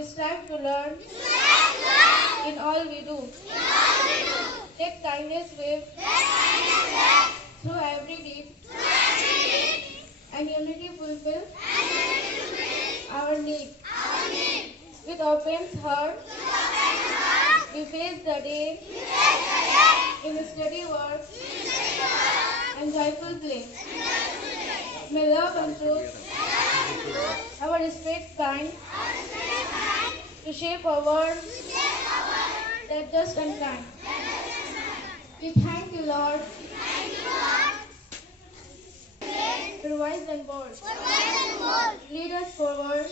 We strive to learn in all we do. Take kindness with through every deed, and unity fulfill our need. With open heart, we face the day in steady work and joyful play. May love and truth, our respect kind, to shape a world that just and kind. We thank you, Lord, for wise and bold. Lead us forward